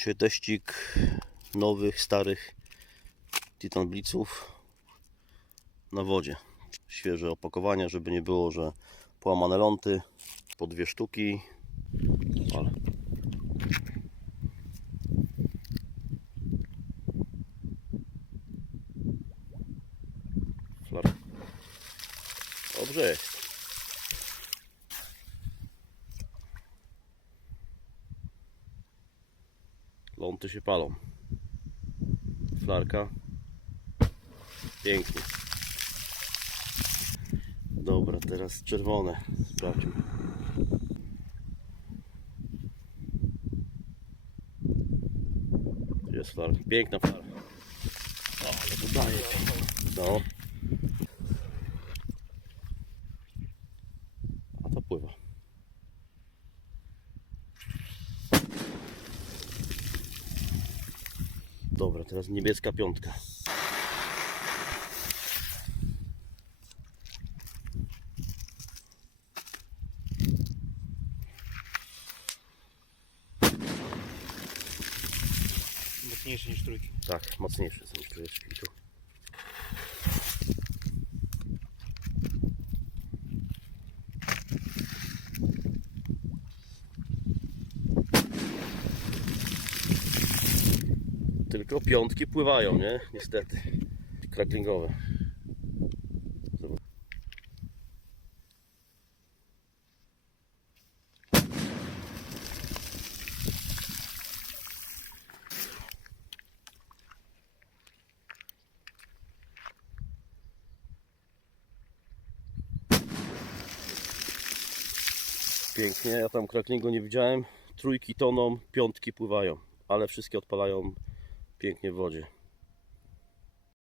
Dzisiaj teścik nowych, starych Titan Blitzów na wodzie. Świeże opakowania, żeby nie było, że połamane ląty po dwie sztuki. Ale. Dobrze jest. Ląty się palą. Flarka. Pięknie. Dobra, teraz czerwone. Sprawdźmy. Jest flarka. Piękna flara. O, ale to daje. No. Dobra, teraz niebieska piątka. Mocniejszy niż trójki. Tak, mocniejsze są trójeczki tu. Tylko piątki pływają, nie? Niestety. Kraklingowe. Pięknie, ja tam kraklingu nie widziałem. Trójki toną, piątki pływają, ale wszystkie odpalają pięknie w wodzie.